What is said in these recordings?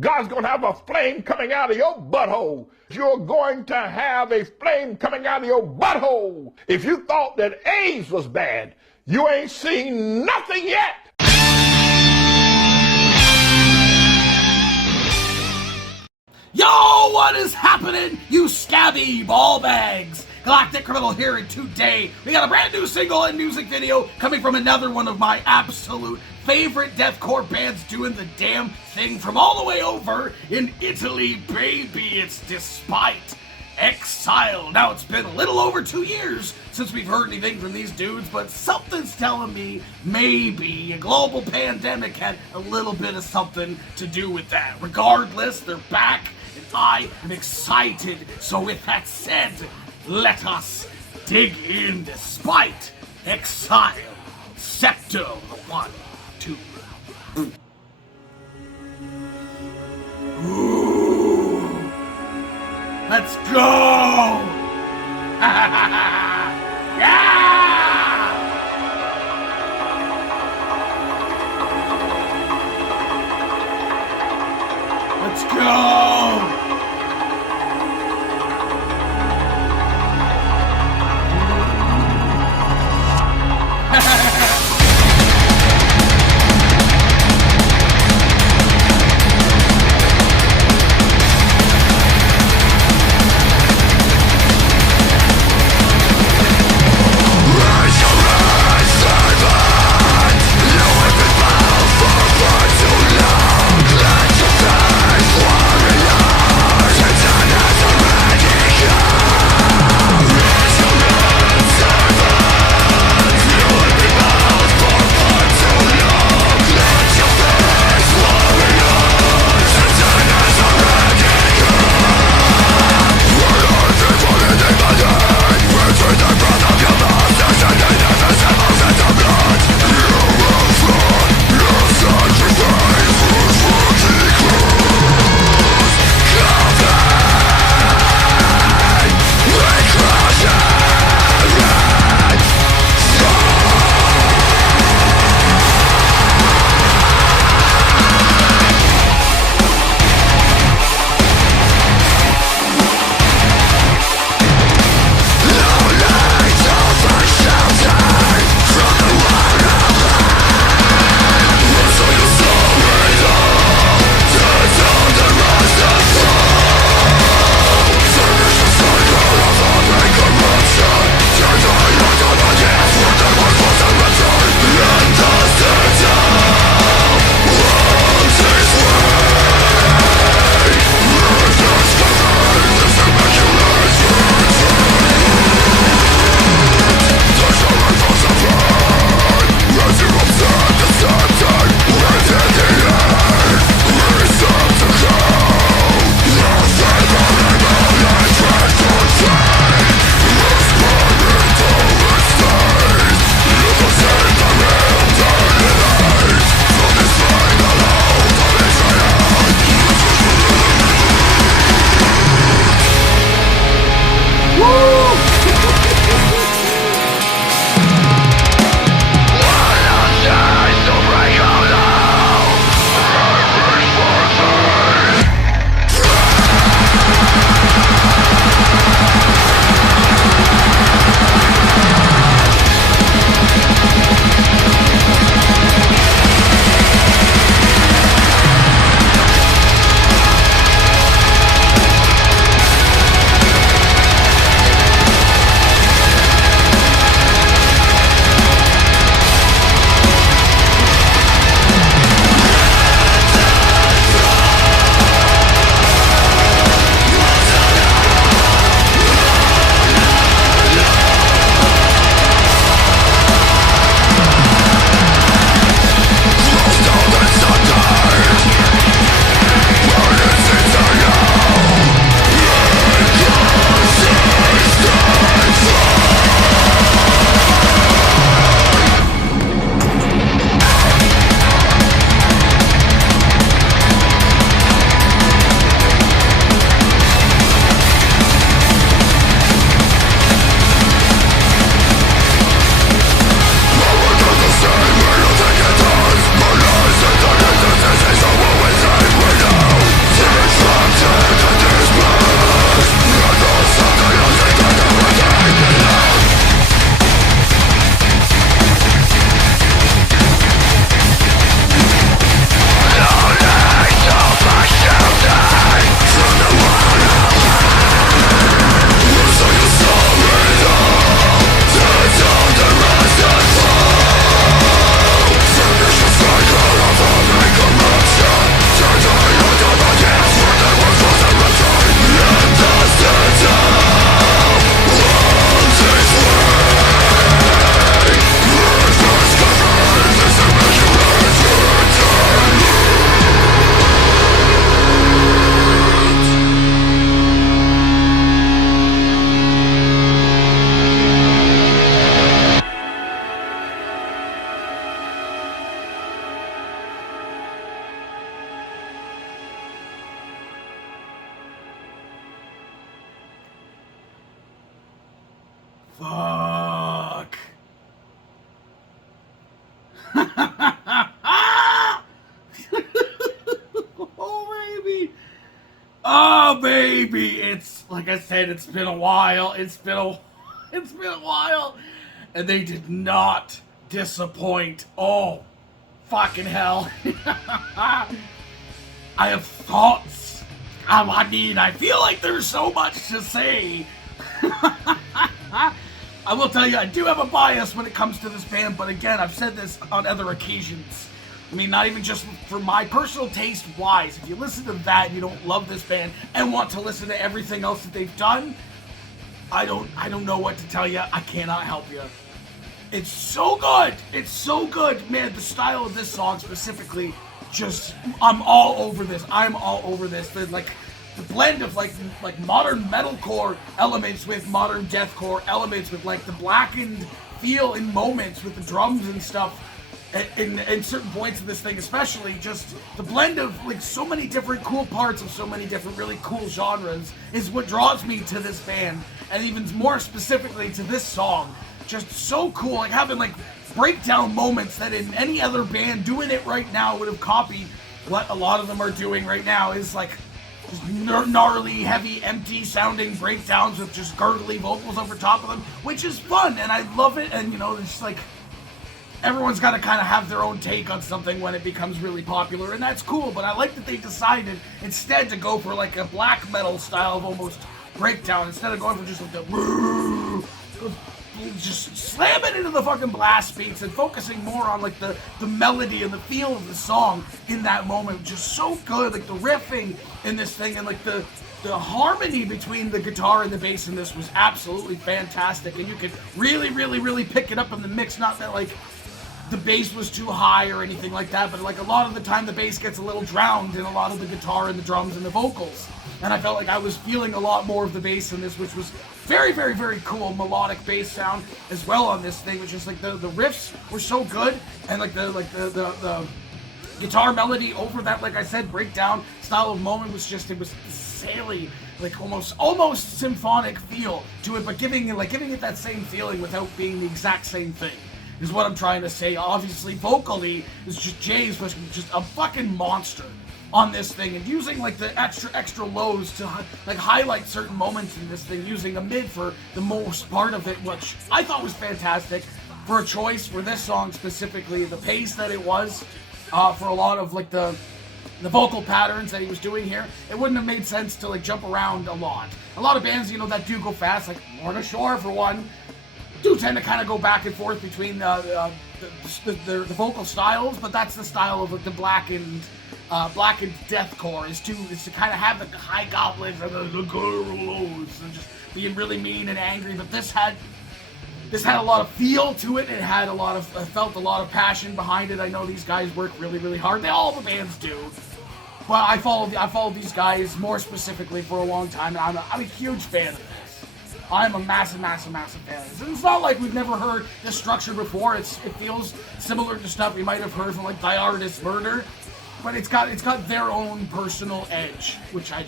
God's going to have a flame coming out of your butthole. You're going to have a flame coming out of your butthole. If you thought that AIDS was bad, you ain't seen nothing yet. Yo, what is happening, you scabby ball bags? Galactic Criminal here, and today we got a brand new single and music video coming from another one of my absolute favorite deathcore bands doing the damn thing from all the way over in Italy, baby. It's Despite Exile. Now, it's been a little over 2 years since we've heard anything from these dudes, but something's telling me maybe a global pandemic had a little bit of something to do with that. Regardless, they're back, and I am excited. So with that said, let us dig in. Despite Exile. Scepter. 1, 2. Ooh. Let's go! Yeah! Let's go! Fuck. Oh, baby. Oh, baby. It's, like I said, it's been a while. It's been a while. And they did not disappoint. Oh, fucking hell. I have thoughts. I feel like there's so much to say. I will tell you, I do have a bias when it comes to this band, but again, I've said this on other occasions. I mean, not even just for my personal taste wise. If you listen to that and you don't love this band and want to listen to everything else that they've done, I don't know what to tell you. I cannot help you. It's so good. It's so good. Man, the style of this song specifically, just, I'm all over this. I'm all over this. The blend of like modern metalcore elements with modern deathcore elements, with like the blackened feel in moments with the drums and stuff in certain points of this thing, especially just the blend of like so many different cool parts of so many different really cool genres is what draws me to this band, and even more specifically to this song. Just so cool, like having like breakdown moments that in any other band doing it right now would have copied what a lot of them are doing right now. Is like just gnarly, heavy, empty sounding breakdowns with just gurgly vocals over top of them, which is fun, and I love it. And you know, it's like everyone's got to kind of have their own take on something when it becomes really popular, and that's cool. But I like that they decided instead to go for like a black metal style of almost breakdown, instead of going for just like the just slamming into the fucking blast beats and focusing more on like the melody and the feel of the song in that moment. Just so good. Like the riffing in this thing and like the harmony between the guitar and the bass in this was absolutely fantastic, and you could really pick it up in the mix. Not that like the bass was too high or anything like that, but like a lot of the time the bass gets a little drowned in a lot of the guitar and the drums and the vocals, and I felt like I was feeling a lot more of the bass in this, which was very cool melodic bass sound as well on this thing, which is like the riffs were so good, and like the guitar melody over that, like I said, breakdown style of moment was just, it was saily, like almost symphonic feel to it, but giving it that same feeling without being the exact same thing is what I'm trying to say. Obviously vocally is just Jay's was just a fucking monster on this thing, and using like the extra lows to like highlight certain moments in this thing, using a mid for the most part of it, which I thought was fantastic for a choice for this song specifically. The pace that it was for a lot of like the vocal patterns that he was doing here, it wouldn't have made sense to like jump around a lot. A lot of bands, you know, that do go fast, like Lorna Shore for one, do tend to kind of go back and forth between the vocal styles, but that's the style of like the blackened deathcore is to kind of have the high goblins and the lows and just being really mean and angry. But this had a lot of feel to it. It had I felt a lot of passion behind it. I know these guys work really hard. All the bands do. But I followed these guys more specifically for a long time, and I'm a huge fan of this. I'm a massive fan of this. And it's not like we've never heard this structure before. It feels similar to stuff we might have heard from like Die Artist Murder, but it's got their own personal edge, which I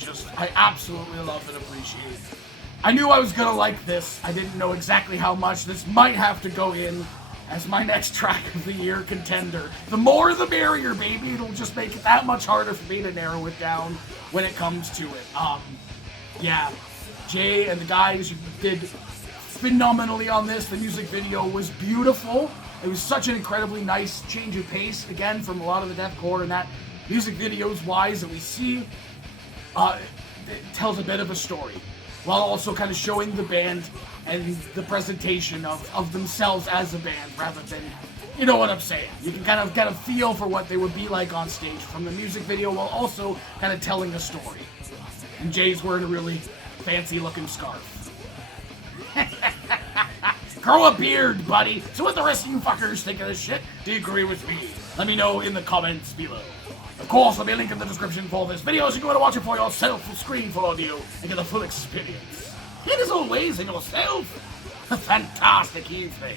absolutely love and appreciate. I knew I was gonna like this. I didn't know exactly how much. This might have to go in as my next track of the year contender. The more the merrier, baby. It'll just make it that much harder for me to narrow it down when it comes to it. Yeah, Jay and the guys did phenomenally on this. The music video was beautiful. It was such an incredibly nice change of pace, again, from a lot of the deathcore, and that music videos wise that we see, it tells a bit of a story, while also kind of showing the band and the presentation of themselves as a band, rather than, you know what I'm saying. You can kind of get a feel for what they would be like on stage from the music video, while also kind of telling a story. And Jay's wearing a really fancy looking scarf. Grow a beard, buddy. So what the rest of you fuckers think of this shit? Do you agree with me? Let me know in the comments below. Of course, there'll be a link in the description for this video, so you can go and watch it for yourself, full screen, full audio, and get the full experience. And as always, in yourself, a fantastic evening.